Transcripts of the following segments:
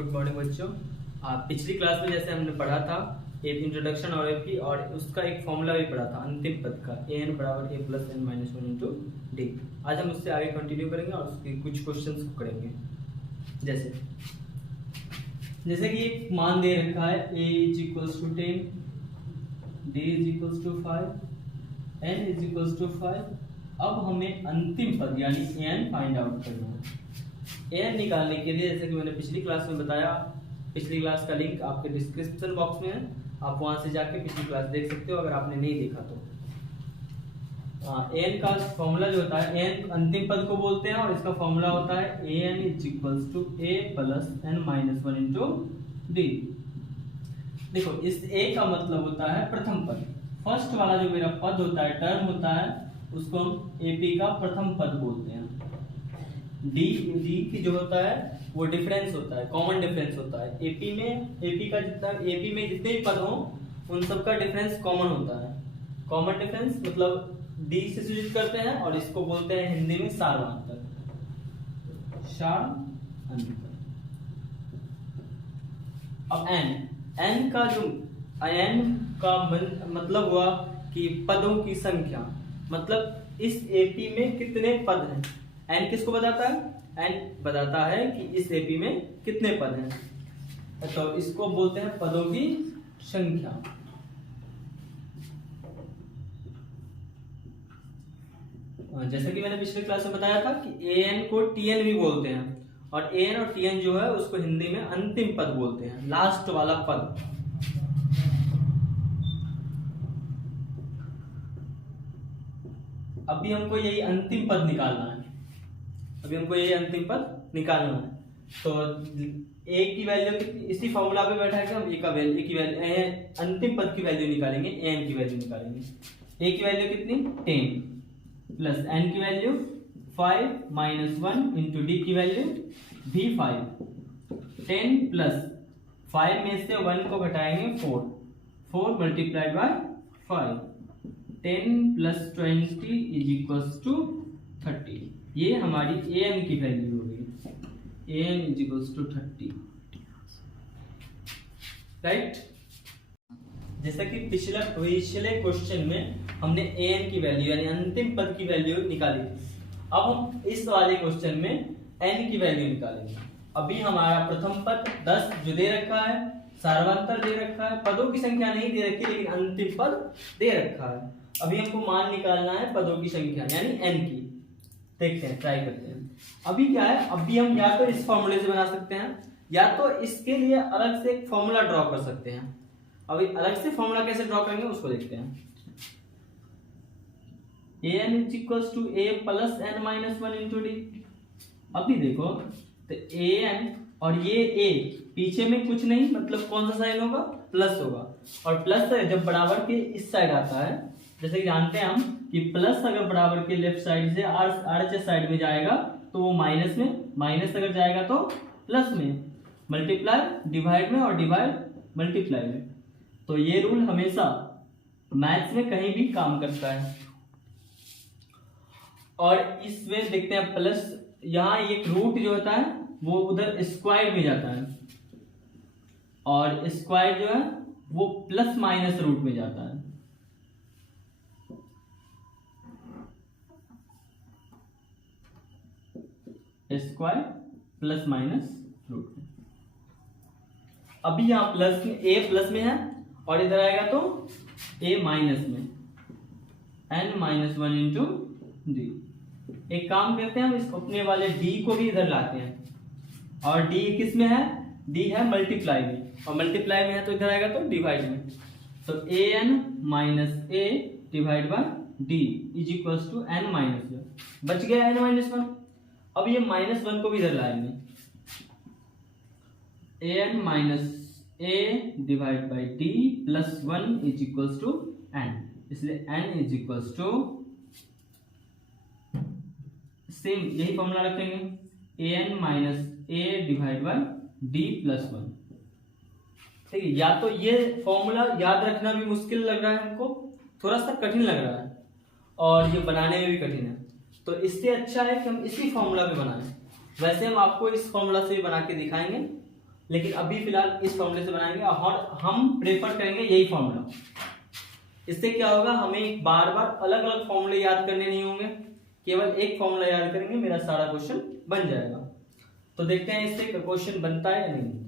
Good morning बच्चों। पिछली class में जैसे हमने पढ़ा था एक इंट्रोडक्शन और एपी, और उसका एक फॉर्मूला भी पढ़ा था अंतिम पद का, an बराबर a plus n minus one into D. आज हम उससे आगे कंटिन्यू करेंगे और उसके कुछ क्वेश्चंस को करेंगे। जैसे कि मान दे रखा है a is equals to 10, d is equals to 5, n is equals to 5। अब हमें अंतिम पद यानी an फाइंड आउट करना है। an निकालने के लिए जैसे कि मैंने पिछली क्लास में बताया, पिछली क्लास का लिंक आपके डिस्क्रिप्शन बॉक्स में है, आप वहां से जाके पिछली क्लास देख सकते हो अगर आपने नहीं देखा तो। an का फॉर्मूला जो होता है, an अंतिम पद को बोलते हैं और इसका फॉर्मूला होता है an is equals to a plus n minus one into D. देखो इस a का मतलब होता है प्रथम पद। फर्स्ट वाला जो मेरा पद होता है, टर्म होता है, उसको हम AP का प्रथम पद बोलते हैं। डी की जो होता है वो डिफरेंस होता है, कॉमन डिफरेंस होता है। एपी में जितने भी पद हो उन सब का डिफरेंस कॉमन होता है। कॉमन डिफरेंस मतलब डी से सूचित करते हैं और इसको बोलते हैं हिंदी में सार्वंतर। अब n का मतलब हुआ कि पदों की संख्या, मतलब इस एपी में कितने पद हैं। n किसको बताता है? n बताता है कि इस एपी में कितने पद हैं, तो इसको बोलते हैं पदों की संख्या। जैसे कि मैंने पिछले क्लास में बताया था कि an को tn भी बोलते हैं, और an और tn जो है उसको हिंदी में अंतिम पद बोलते हैं, लास्ट वाला पद। अभी हमको यही अंतिम पद निकालना है। तो a की वैल्यू कितनी, इसी फॉर्मूला पे बैठा है कि हम a की वैल्यू अंतिम पद की वैल्यू निकालेंगे, an की वैल्यू निकालेंगे। a की वैल्यू कितनी 10 प्लस n की वैल्यू 5 माइनस 1 इंटू डी की वैल्यू भी 5। 10 प्लस 5 में से 1 को घटाएंगे 4 multiplied by 5। 10 plus 20 is equals to 30। ये हमारी an की वैल्यू हो गई, an is equals to 30, right. जैसा कि पिछले क्वेश्चन में हमने an की वैल्यू यानी अंतिम पद की वैल्यू निकाली थी। अब हम इस वाले क्वेश्चन में n की वैल्यू निकालेंगे। अभी हमारा प्रथम पद 10 जो दे रखा है, सार्वंतर दे रखा है, पदों की संख्या नहीं दे रखी लेकिन अंतिम पद दे रखा है। अभी हमको मान निकालना है पदों की संख्या यानी n की। देखते हैं, ट्राई करते हैं। अभी क्या है, अभी हम या तो इस फॉर्मूले से बना सकते हैं या तो इसके लिए अलग से एक फॉर्मूला ड्रॉ कर सकते हैं। अभी अलग से फॉर्मूला कैसे ड्रॉ करेंगे उसको देखते हैं। an is equals to a plus n minus one into D. अभी देखो तो an और ये a पीछे में कुछ नहीं, मतलब कौन सा साइन होगा, प्लस होगा। और प्लस जब बराबर के इस साइड आता है, जैसे कि जानते हैं हम कि प्लस अगर बराबर के लेफ्ट साइड से RHS साइड में जाएगा तो वो माइनस में, माइनस अगर जाएगा तो प्लस में, मल्टीप्लाई डिवाइड में और डिवाइड मल्टीप्लाई में। तो ये रूल हमेशा मैथ्स में कहीं भी काम करता है। और इसमें देखते हैं प्लस, यहाँ एक रूट जो होता है वो उधर स्क्वायर में जाता है, और स्क्वायर जो है वो प्लस माइनस रूट में जाता है। स्क्वायर प्लस माइनस रूट में। अभी यहाँ प्लस में, a प्लस में है और इधर आएगा तो a माइनस में, n minus one into D. एक काम करते हैं, हम इस अपने वाले d को भी इधर लाते हैं, और d किस में है, d है मल्टीप्लाई में, और मल्टीप्लाई में है तो इधर आएगा तो डिवाइड में। तो an minus a divide by d is equals to n minus one. बच गया n माइनस वन। अब ये माइनस वन को भी इधर लाएंगे, an minus a divide by D plus one is equals to n, इसलिए n is equals to, same यही फॉर्मूला रखेंगे, an minus a divide by D plus one. ठीक है, या तो ये फॉर्मूला याद रखना भी मुश्किल लग रहा है हमको, थोड़ा सा कठिन लग रहा है, और ये बनाने में भी कठिन है, तो इससे अच्छा है कि हम इसी फॉर्मूला पे बनाएं। वैसे हम आपको इस फॉर्मूला से भी बना के दिखाएंगे, लेकिन अभी फिलहाल इस फॉर्मूले से बनाएंगे और हम प्रेफर करेंगे यही फॉर्मूला। इससे क्या होगा, हमें बार बार अलग अलग फॉर्मूले याद करने नहीं होंगे, केवल एक फॉर्मूला याद करेंगे, मेरा सारा क्वेश्चन बन जाएगा। तो देखते हैं इससे क्वेश्चन बनता है या नहीं बनता।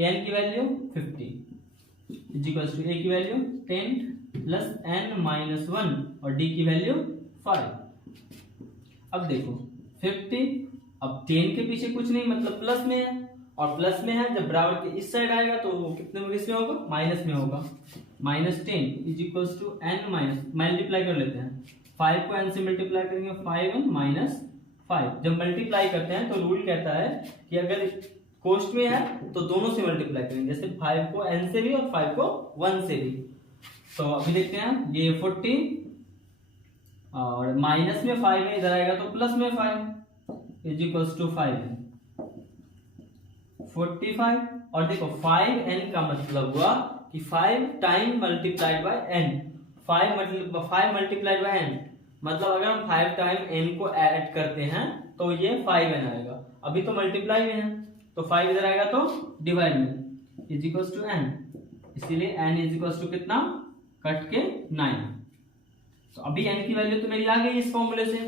an की value 50 is equal to a की वैल्यू 10 प्लस n माइनस 1 और d की वैल्यू 5। अब देखो 50, अब 10 के पीछे कुछ नहीं, मतलब प्लस में है, और प्लस में है जब बराबर के इस साइड आएगा तो वो कितने में, किसमें होगा, माइनस में होगा। Minus 10 is equal to n minus, multiply कर लेते हैं, 5 को n से मल्टीप्लाई करेंगे, 5n माइनस 5। जब मल्टीप्लाई करते हैं तो रूल कहता है कि अगर कोष्ट में है तो दोनों से मल्टीप्लाई करेंगे, जैसे 5 को n से भी और 5 को 1 से भी। तो अभी देखते हैं, ये 40 और माइनस में 5 है, इधर आएगा तो प्लस में 5 इज इक्वल टू 5 है 45। और देखो 5n का मतलब हुआ कि 5 time multiplied by n, 5 multiplied by n, मतलब अगर हम 5 टाइम n को ऐड करते हैं तो ये 5n आएगा। अभी तो मल्टीप्लाई में है तो 5 इधर आएगा तो डिवाइड में इज इक्वल टू n, इसीलिए n इज इक्वल टू कितना, कट के 9। तो अभी n की वैल्यू तो मेरी आ गई इस फॉर्मूले से।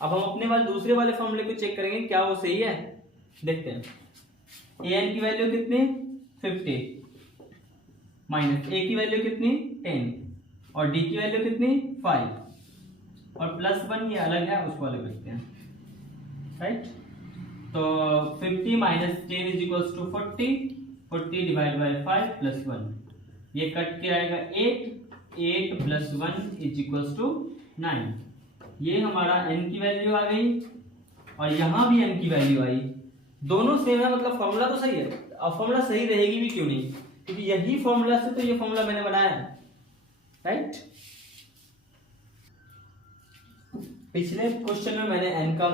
अब हम अपने वाले दूसरे वाले फॉर्मूले को चेक करेंगे क्या वो सही है। देखते हैं, an की वैल्यू कितनी, 50 माइनस a की वैल्यू कितनी, 10 और d की वैल्यू कितनी, 5 और प्लस 1 ये अलग है, उसको अलग रखते हैं, राइट। तो 50 minus 10 is equal to 40 divide by 5 plus 1, ये कट के आएगा 8 प्लस 1 इज इक्वल टू 9। ये हमारा n की वैल्यू आ गई और यहाँ भी n की वैल्यू आई, दोनों सेम है, मतलब फॉर्मूला तो सही है। अब फॉर्मूला सही रहेगी भी क्यों नहीं, क्योंकि यही फॉर्मूला से तो ये फॉर्मूला मैंने बनाया है, राइट। पिछले क्वेश्चन में मैंने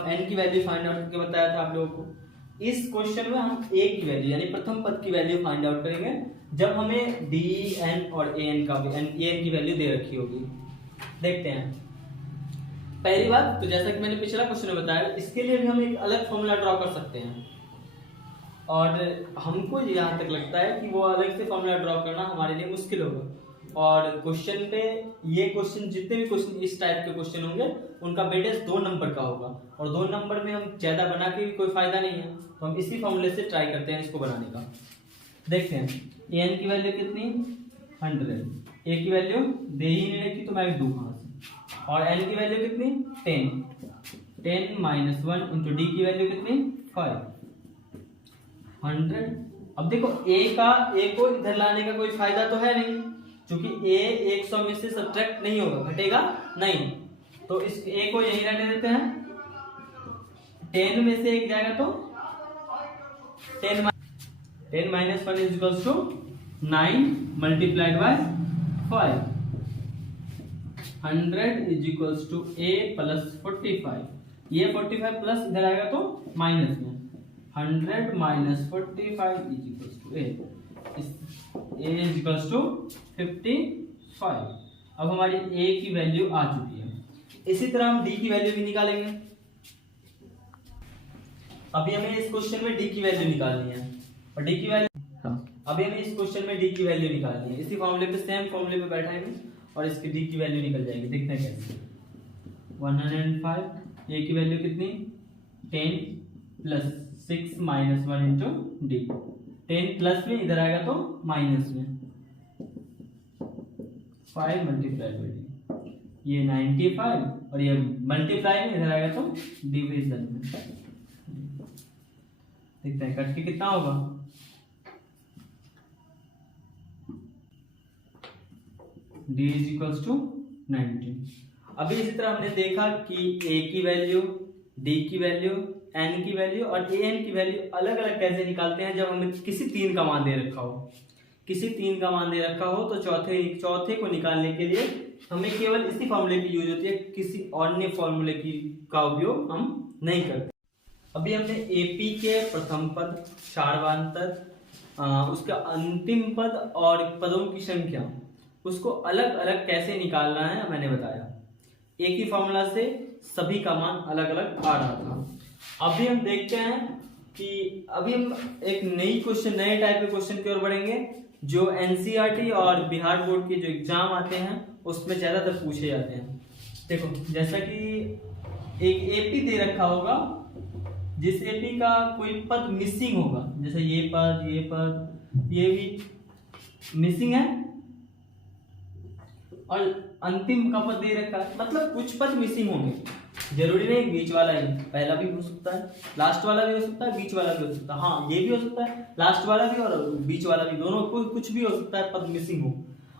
n की वैल्यू फाइंड आउट करके बताया था आप लोगों को। इस क्वेश्चन में हम a की वैल्यू यानी प्रथम पद की वैल्यू फाइंड आउट करेंगे जब हमें d n और an की वैल्यू दे रखी होगी। देखते हैं, पहली बात तो जैसा कि मैंने पिछला क्वेश्चन में बताया, इसके लिए भी हम एक अलग फॉर्मूला ड्रॉ कर सकते हैं, और हमको यहाँ तक लगता है कि वो अलग से फॉर्मूला ड्रॉ करना हमारे लिए मुश्किल होगा। और क्वेश्चन पे ये क्वेश्चन, जितने भी क्वेश्चन इस टाइप के क्वेश्चन होंगे उनका वेटेज 2 नंबर का होगा, और 2 नंबर में हम ज्यादा बना के भी कोई फायदा नहीं है, तो हम इसी फॉर्मूले से ट्राई करते हैं इसको बनाने का। देखते हैं, an की वैल्यू कितनी, 100, a की वैल्यू दे ही नहीं रखी तो मैं दूं कहां से, और n की वैल्यू कितनी, 10 माइनस 1 इंटू डी की वैल्यू कितनी, 5, 100। अब देखो a को इधर लाने का कोई फायदा तो है नहीं, क्योंकि a 100 में से सब्ट्रैक्ट नहीं होगा, घटेगा नहीं, तो इस a को यही रहने देते हैं। 10 में से 1 जाएगा तो 10 minus 1 is equal to 9 multiplied by 5, 100 is equal to a plus 45, ये 45 प्लस इधर आएगा तो माइनस में, 100 minus 45 is equal to a is equal to 55। अब हमारी a की वैल्यू आ चुकी है। इसी तरह हम d की वैल्यू भी निकालेंगे। अभी हमें इस क्वेश्चन में d की वैल्यू निकालनी है, और d की वैल्यू अभी हमें इस क्वेश्चन में d की वैल्यू निकालनी है। इसी फॉर्मूले पे, सेम फॉर्मूले पे बैठाएंगे और इसकी d की वैल्यू निकल जाएगी। देखते हैं कैसे। 105, a की वैल्यू कितनी, 10 plus 6 minus 1 into D, 10 plus में इधर आएगा तो माइनस में, 5 मल्टीप्लाई बाई डी, ये 95 और ये मल्टीप्लाई में इधर आएगा तो डिवीजन में। देखते हैं कट के कितना होगा, d इज इक्वल टू 19। अभी इसी तरह हमने देखा कि a की वैल्यू, d की वैल्यू, n की वैल्यू और an की वैल्यू अलग अलग कैसे निकालते हैं जब हमें किसी 3 का मान दे रखा हो। किसी 3 का मान दे रखा हो तो चौथे को निकालने के लिए हमें केवल इसी फॉर्मूले की यूज होती है, किसी अन्य फॉर्मूले की का उपयोग हम नहीं करते। अभी हमने AP के प्रथम पद, क्षारवांतर, उसका अंतिम पद और पदों की संख्या, उसको अलग अलग कैसे निकालना है मैंने बताया। एक ही फॉर्मूला से सभी का मान अलग अलग आ रहा था। अभी हम देखते हैं कि अभी हम एक नए टाइप के क्वेश्चन की ओर बढ़ेंगे जो एनसीईआरटी और बिहार बोर्ड के जो एग्जाम आते हैं उसमें ज्यादातर पूछे जाते हैं। देखो जैसा कि एक एपी दे रखा होगा, जिस एपी का कोई पद मिसिंग होगा, जैसे ये पद ये भी मिसिंग है और अंतिम का पद दे रखा है, मतलब कुछ पद मिसिंग होंगे। जरूरी नहीं बीच वाला ही, पहला भी हो सकता है, लास्ट वाला भी हो सकता है, बीच वाला भी हो सकता है। हाँ ये भी हो सकता है, लास्ट वाला भी और बीच वाला भी, दोनों कुछ भी हो सकता है पद मिसिंग हो।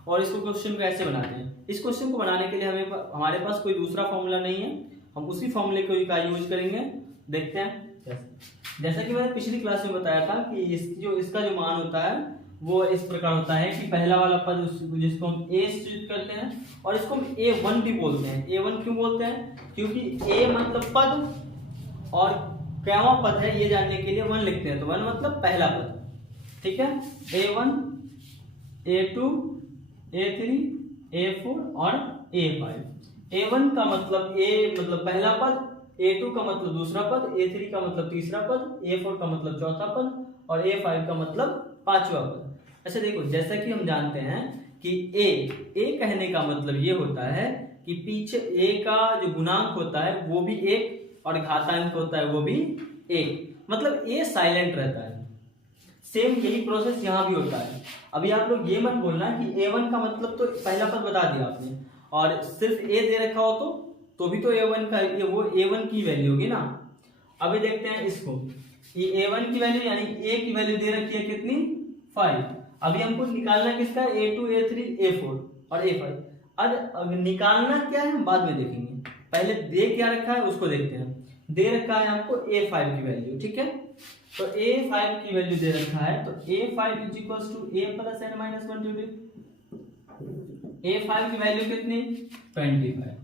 और इसको क्वेश्चन को ऐसे बनाते हैं। इस क्वेश्चन को बनाने के लिए हमारे पास कोई दूसरा फॉर्मूला नहीं है, हम उसी फॉर्मूले का यूज करेंगे। देखते हैं जैसा कि मैंने पिछली क्लास में बताया था कि इसका जो मान होता है वो इस प्रकार होता है कि पहला वाला पद जिसको हम ए सूचित करते हैं और इसको हम A1 भी बोलते हैं। A1 क्यों बोलते हैं? क्योंकि A मतलब पद और क्या पद है ये जानने के लिए 1 लिखते हैं, तो 1 मतलब पहला पद, ठीक है। A1, A2, A3, A4 और A5। A1 का मतलब A मतलब पहला पद, A2 का मतलब दूसरा पद, A3 का मतलब तीसरा पद, A4 का मतलब चौथा पद और A5 का मतलब पांचवा पद। अच्छा देखो, जैसा कि हम जानते हैं कि A कहने का मतलब ये होता है कि पीछे A का जो गुणांक होता है वो भी 1 और घातांक होता है वो भी 1, मतलब A साइलेंट रहता है। सेम यही प्रोसेस यहाँ भी होता है। अभी आप लोग ये मत बोलना कि A1 का मतलब तो पहला पद बता दिया आपने और सिर्फ A दे रखा हो तो भी तो A1 का वो A1 की वैल्यू होगी ना। अभी देखते हैं इसको, ये A1 की वैल्यू यानी A की वैल्यू दे रखी है कितनी, 5। अभी हमको निकालना किसका, A2, A3, A4 और A5। अब निकालना क्या है हम बाद में देखेंगे, पहले दे क्या रखा है उसको देखते हैं। दे रखा है हमको A5 की वैल्यू, ठीक है। तो A5 की वैल्यू दे रखा है, तो A5 is equals to A plus n minus 1 to D। A5 की वैल्यू कितनी, 25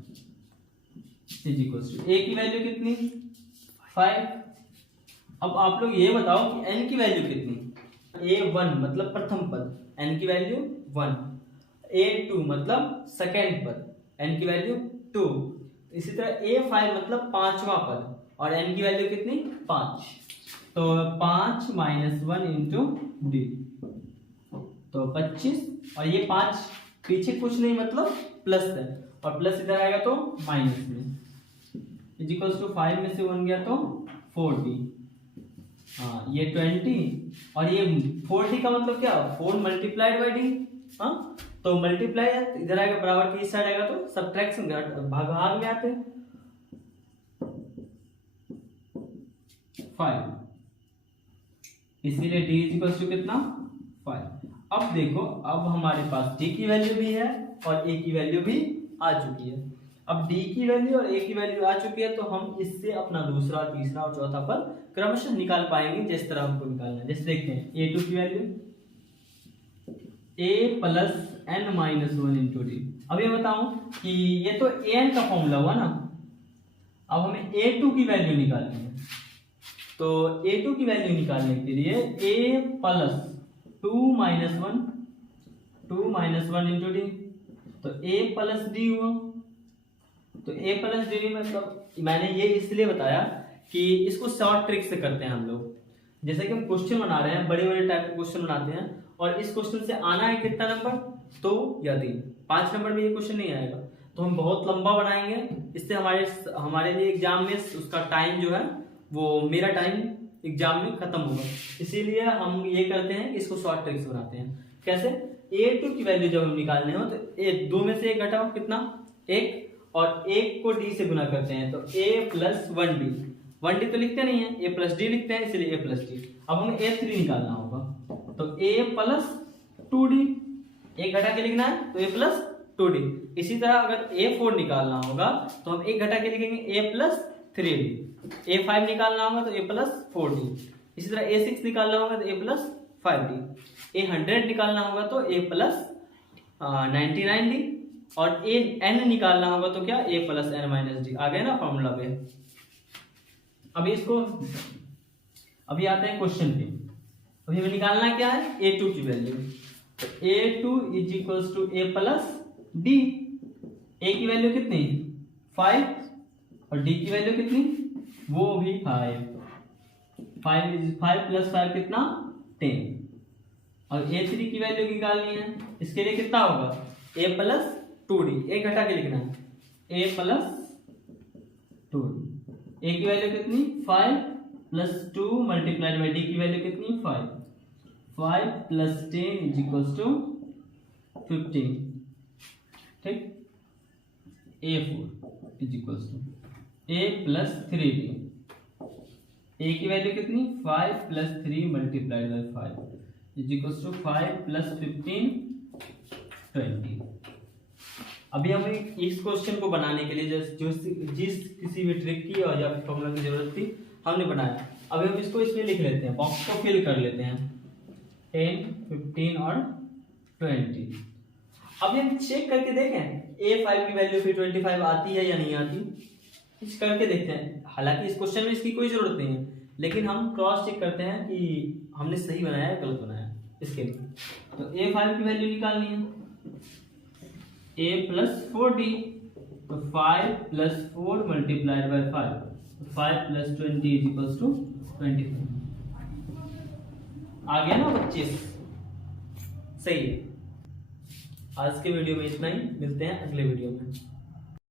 इज इक्वल्स टू A की वैल्यू कितनी, 5। अब आप लोग ये बताओ कि n की वैल्यू कितनी। A1 मतलब प्रथम पद, n की वैल्यू 1। A2 मतलब सेकेंड पद, n की वैल्यू 2। इसी तरह A5 मतलब पांचवा पद और n की वैल्यू कितनी, 5। तो 5 माइनस 1 इंटू डी, तो 25। और ये 5 पीछे कुछ नहीं मतलब प्लस है, और प्लस इधर आएगा तो माइनस में, इज इक्वल्स टू 5 में से 1 गया तो 40। हाँ ये 20 और ये 40 का मतलब क्या, 4 मल्टीप्लाइड बाई डी। हाँ तो मल्टीप्लाई है, इधर आएगा बराबर की इस साइड आएगा तो सब्ट्रैक्शन भाग में आते हैं 5, इसीलिए डी इज इक्वल्स टू कितना, 5। अब देखो, अब हमारे पास डी की वैल्यू भी है और ए की वैल्यू भी आ चुकी है। अब डी की वैल्यू और ए की वैल्यू आ चुकी है तो हम इससे अपना दूसरा, तीसरा और चौथा पद क्रमशः निकाल पाएंगे जिस तरह हमको निकालना है। जैसे देखते हैं A2 की value A plus n minus 1 into D. अब ये बताऊं कि ये तो an का फॉर्मूला हुआ ना, अब हमें A2 की वैल्यू निकालनी है। तो A2 की वैल्यू निकालने के लिए A plus 2 minus 1 into D, तो A प्लस डी हुआ। तो A प्लस डी मतलब मैंने ये इसलिए बताया कि इसको शॉर्ट ट्रिक से करते हैं हम लोग। जैसे कि हम क्वेश्चन बना रहे हैं, बड़े बड़े टाइप के क्वेश्चन बनाते हैं और इस क्वेश्चन से आना है कितना नंबर, 2 या 3, 5 नंबर में ये क्वेश्चन नहीं आएगा, तो हम बहुत लंबा बनाएंगे। इससे हमारे लिए एग्जाम में उसका टाइम जो है वो मेरा टाइम एग्जाम में खत्म होगा। इसीलिए हम ये करते हैं कि इसको शॉर्ट ट्रिक से बनाते हैं। कैसे, A2 की वैल्यू जब हम निकालने हो तो 2 में से 1 घटाओ, कितना, 1, और 1 को d से गुना करते हैं तो A प्लस 1d। 1d तो लिखते नहीं है, A प्लस डी लिखते हैं, इसलिए A प्लस डी। अब हमें A3 निकालना होगा तो A प्लस 2d, 1 घटा के लिखना है तो A प्लस 2d। इसी तरह अगर A4 निकालना होगा तो हम 1 घटा के लिखेंगे A प्लस 3d। A5 निकालना होगा तो A प्लस 4d। इसी तरह A6 निकालना होगा तो A प्लस 5d। A100 निकालना होगा तो A प्लस 99d। और n निकालना होगा तो क्या, A plus n minus D. आ गया ना फॉर्मूला पे। अभी आते हैं क्वेश्चन पे। अभी हमें निकालना क्या है, A2 की वैल्यू। तो A2 is equals to A plus D. A की वैल्यू कितनी, 5 और D की वैल्यू कितनी, वो भी 5। 5 प्लस 5 कितना 10। और A3 की वैल्यू निकालनी है, इसके लिए कितना होगा A प्लस 2D, एक घटा के लिखना है A प्लस 2D। A की वैल्यू कितनी 5 प्लस 2 मल्टीप्लाइड बाई D की वैल्यू कितनी 5 प्लस 10 इज इक्वल्स टू 15। ठीक, A4 is equals to A plus 3D। A की वैल्यू कितनी 5 plus 3 multiplied by 5 is equals to 5 plus 15 20। अभी हमें इस क्वेश्चन को बनाने के लिए जिस किसी भी ट्रिक की और या फॉर्मूला की जरूरत थी हमने बनाया। अभी हम इसको इसमें लिख लेते हैं, बॉक्स को फिल कर लेते हैं 10 15 और 20। अभी हम चेक करके देखें A5 की वैल्यू फिर 25 आती है या नहीं आती, इस करके देखते हैं। हालांकि इस क्वेश्चन में इसकी कोई जरूरत नहीं है, लेकिन हम क्रॉस चेक करते हैं कि हमने सही बनाया है गलत बनाया है। इसके लिए तो A5 की वैल्यू निकालनी है A प्लस 4D, तो 5 प्लस 4 मल्टीप्लाइड बाई 5, तो 5 प्लस 20 इज इक्वल्स टू 25। आ गया ना बच्चे, सही है। आज के वीडियो में इतना ही, मिलते हैं अगले वीडियो में।